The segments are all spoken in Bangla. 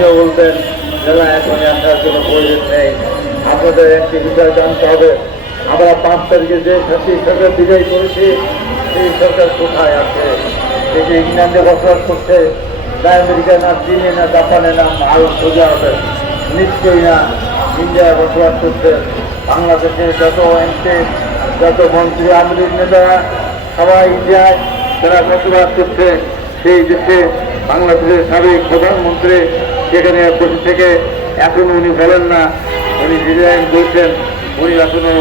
আপনিও বলবেন যারা এখন আসার কোনো প্রয়োজন নেই। আপনাদের একটি বিষয় জানতে হবে। আমরা পাঁচ তারিখে যে সেই সরকার বিজয় করেছি, সেই সরকার কোথায় আছে? এই যে ইংল্যান্ডে বসবাস করছে, না আমেরিকা না চীনে, না জাপানে, না আরও সোজা হবে নিশ্চয়ই না, ইন্ডিয়ায় বসবাস করছে। বাংলাদেশে যত এমপি, যত মন্ত্রী আমলি নেতারা, সবাই ইন্ডিয়ায় যারা বসবাস করছে। সেই দেশে বাংলাদেশের সাবেক প্রধানমন্ত্রী সেখানে বসে থেকে এখনও উনি বলেন না, উনি ডিজাইন বলছেন উনি এখনও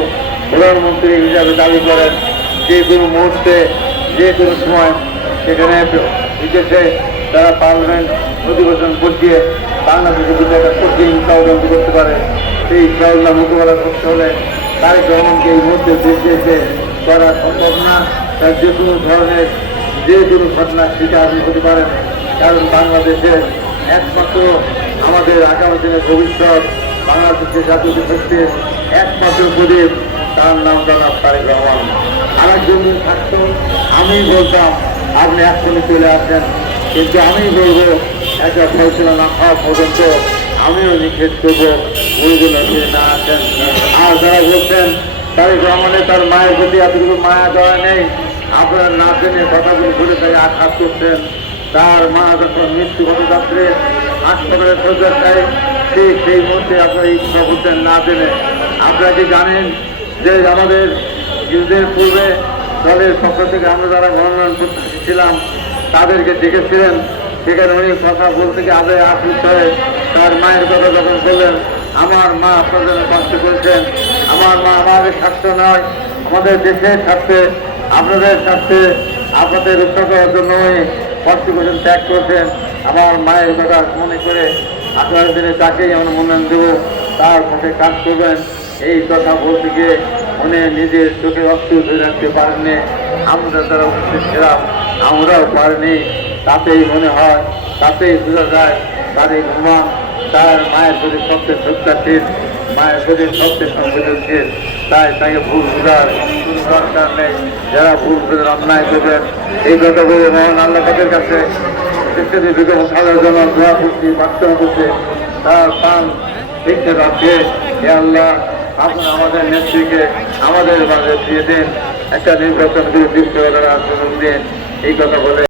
প্রধানমন্ত্রী হিসাবে দাবি করেন যে কোনো মুহূর্তে, যে কোনো সময় সেখানে বিদেশে তারা পার্লামেন্ট অধিবেশন বসিয়ে বাংলাদেশের বিরুদ্ধে একটা কঠিন করতে পারে, সেই ষড়যন্ত্র মোকাবেলা করতে হলে তারেক রহমানকে এই মুহূর্তে দেশে এসে করা সম্ভব না। তার যে কোনো ধরনের, যে কোনো ঘটনার শিকার হতে পারেন কারণ বাংলাদেশের একমাত্র আমাদের আগামী দিনের ভবিষ্যৎ বাংলাদেশের জাতীয় শক্তির একমাত্র প্রদীপ, তার নাম জনাব তারেক রহমান। আরেকজন থাকতো আমি বলতাম, আপনি এক্ষুনি চলে আসেন। কিন্তু আমি বলব, একটা ফয়সলা না খাওয়া পর্যন্ত আমিও নিষেধ করব ওইগুলো সে না আসেন। আর যারা বলছেন, তারেক রহমানের তার মায়ের প্রতি এতটুকু মায়া দেওয়া নেই, আপনার না জেনে কথাগুলো বলে তাকে আঘাত করছেন। তার মা যখন মৃত্যু যাত্রে হাসপাতালে শয্যায় সেই সেই মুহূর্তে আপনার এই বলছেন, না জেনে। আপনারা কি জানেন যে আমাদের যুদ্ধের পূর্বে দলের পক্ষ থেকে আমরা যারা মনোনয়ন ছিলাম তাদেরকে ডেকেছিলেন। সেখানে উনি কথা বলতে গিয়ে আদায় আসিস হয়ে তার মায়ের কথা যখন বললেন, আমার মা আপনাদের কষ্ট করেছেন। আমার মা আমাদের স্বাস্থ্য নয়, আমাদের দেশের স্বার্থে আপনাদের স্বার্থে আপনাদের রক্ষা করার জন্য করেছেন ত্যাগ করেছেন। আমার মায়ের কথা মনে করে আপনার দিনে তাকেই আমরা মনোনয়ন দেবো, তার পক্ষে কাজ করবেন। এই কথা বলতে গিয়ে উনি নিজের চোখে অস্ত্র ধরে রাখতে পারেননি। আমরা যারা উপস্থিত ছিলাম, আমরাও পারিনি। তাতেই মনে হয়, তাতেই বোঝা যায় তার এই ঘুমান তার মায়ের প্রতি সবচেয়ে শ্রদ্ধাশীল মায়ের প্রতি সবচেয়ে সংবেদনশীল, তাই তাকে ভুল বোঝার কোনো দরকার নেই। যারা ভুল বোঝার অন্যায় করবেন এই কথা বলে মহান আল্লাহ তাদের কাছে শিক্ষার্থী বিগত সাধারণ জন্য দোয়া করছি, প্রার্থনা তার প্রাণ শিক্ষা রাখছে হে আল্লাহ, আপনি আমাদের নেত্রীকে আমাদের মাঝে দিয়ে দিন। একটা নির্বাচন করে দিন। এই কথা বলে